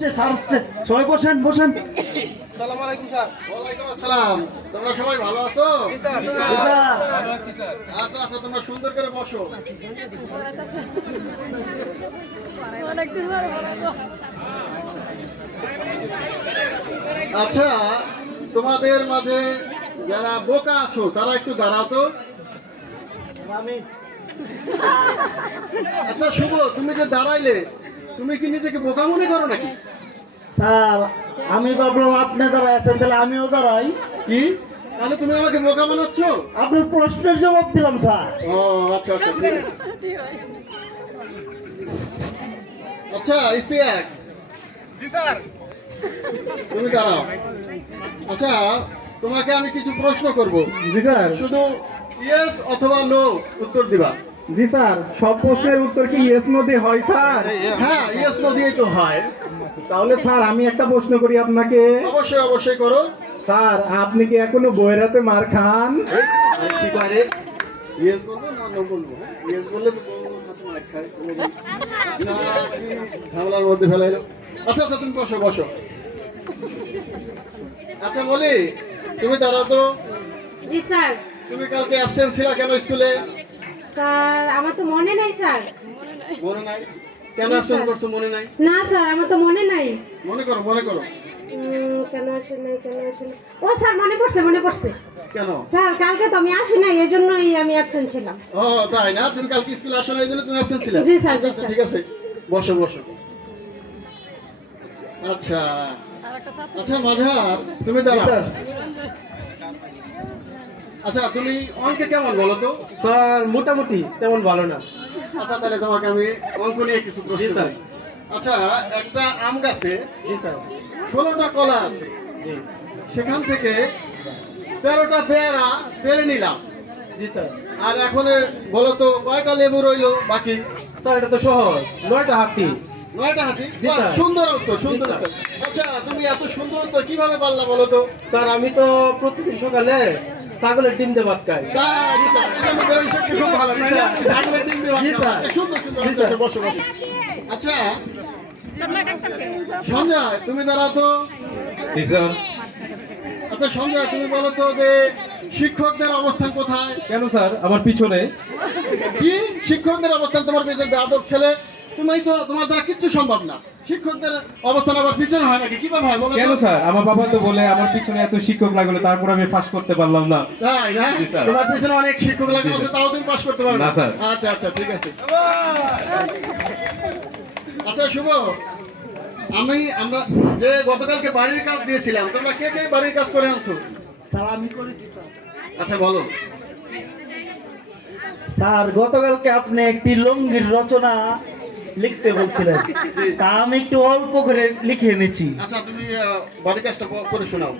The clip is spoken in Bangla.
সবাই বসেন বসেন। আসসালামু আলাইকুম স্যার। ওয়ালাইকুম আসসালাম। তোমরা সবাই ভালো আছো? জি স্যার। ভালো আছি স্যার। আচ্ছা আচ্ছা, তোমরা সুন্দর করে বসো। আচ্ছা, তোমাদের মাঝে যারা বোকা আছো তারা একটু দাঁড়াও তো। আমি আচ্ছা শুভ, তুমি যে দাঁড়াইলে, তুমি কি নিজেকে বোকা মনে করো নাকি? স্যার, আমি ভাবলাম আপনি দাঁড়ায় আছেন, তাহলে আমিও দাঁড়াই। কি তাহলে তুমি আমাকে বোকা বানাচ্ছ? আপনার প্রশ্নের জবাব দিলাম স্যার। ও আচ্ছা আচ্ছা, ঠিক আছে। আচ্ছা ইস্তিয়াক, জি স্যার। তুমি দাঁড়াও। আচ্ছা, তোমাকে আমি কিছু প্রশ্ন করব, জি স্যার। শুধু ইয়েস অথবা নো উত্তর দিবা। জি স্যার, সব প্রশ্নের উত্তর কি ইয়েস নো দিয়ে হয় স্যার? হ্যাঁ, ইয়েস নো দিয়েই তো হয়। তাহলে স্যার আমি একটা প্রশ্ন করি আপনাকে। অবশ্যই অবশ্যই করো। স্যার, আপনি কি এখনো বইয়ের হাতে মার খান? এই, কি করে ইয়েস বলবো না নো বলবো? ইয়েস বললে তো বলবো না, তোমার খাই না কি ঝামেলার মধ্যে ফেলাইলো। আচ্ছা আচ্ছা, তুমি বসো বসো। আচ্ছা বলি, তুমি দাঁড়াও তো। জি স্যার। তুমি কালকে অ্যাবসেন্ট ছিলা কেন স্কুলে? স্যার আমার তো মনে নাই স্যার। মনে নাই? কেন অ্যাবসেন্ট করছো মনে নাই? না স্যার আমার তো মনে নাই। মনে করো মনে করো। কেন আসে নাই কেন আসে নাই? ও স্যার মনে পড়ছে মনে পড়ছে। কেন? স্যার কালকে তো আমি আসি নাই, এজন্যই আমি অ্যাবসেন্ট ছিলাম। ও তাই না? তুমি কালকে স্কুলে আসো না, এই জন্য তুমি অ্যাবসেন্ট ছিলে? জি স্যার, আচ্ছা, জি আচ্ছা, স্যার। ঠিক আছে, বসো বসো। আচ্ছা আচ্ছা মাঝার, তুমি দাঁড়াও। স্যার। আচ্ছা, তুমি অঙ্কে কেমন বলো তো? স্যার মোটামুটি তেমন ভালো না। আচ্ছা তাহলে তোমাকে আমি অঙ্ক নিয়ে কিছু প্রশ্ন জি, স্যার। করি। আচ্ছা, একটা আম গাছে জি স্যার। 16টা কলা আছে, জি। সেখান থেকে 13টা পেয়ারা পেরে নিলাম, জি স্যার। আর এখন বলো তো কয়টা লেবু রইলো বাকি? স্যার এটা তো সহজ, 9টা হাতি। 9টা হাতি। জি, বাহ, স্যার। সুন্দর উত্তর, সুন্দর জি, স্যার। উত্তর। আচ্ছা, তুমি এত সুন্দর উত্তর কিভাবে পারলা বলো তো? স্যার আমি তো প্রতিদিন সকালে ছাগলের ডিম দিয়ে ভাত খাই। তাই, জি, স্যার। এটা আমার ব্রেন শক্তি খুব ভালো, তাই না? জি, স্যার। ছাগলের ডিম দিয়ে ভাত জি, খাও। স্যার। আচ্ছা, সুন্দর সুন্দর। জি, আচ্ছা, স্যার। বসো বসো। আচ্ছা সঞ্জয়, তুমি দাঁড়াও তো। জি স্যার। আচ্ছা সঞ্জয়, তুমি বলো তো যে শিক্ষকদের অবস্থান কোথায়? কেন স্যার আমার পিছনে? কি শিক্ষকদের অবস্থান? তোমার পিছনে বেয়াদব ছেলে, তুমি তো, তোমার দ্বারা কিচ্ছু সম্ভব না। শিক্ষকদের অবস্থান আবার পিছনে হয় নাকি? কিভাবে হয় বলো তো? কেন স্যার আমার বাবা তো বলে আমার পিছনে এত শিক্ষক লাগলো, তারপর আমি পাস করতে পারলাম না। তাই না? জি, স্যার। তোমার পিছনে অনেক শিক্ষক লাগানো জি, আছে, স্যার। তাও তুমি পাস করতে পারো না? না, স্যার। আচ্ছা আচ্ছা, ঠিক আছে। আচ্ছা শুভ, আমরা যে গতকালকে বাড়ির কাজ দিয়েছিলাম, তোমরা কে কে বাড়ির কাজ করে আনছো? স্যার আমি করেছি স্যার। আচ্ছা বলো। স্যার গতকালকে আপনি একটি লঙ্গির রচনা লিখতে বলছিলেন, তা আমি একটু অল্প করে লিখে এনেছি। আচ্ছা, তুমি বাড়ির কাজটা করে শোনাও।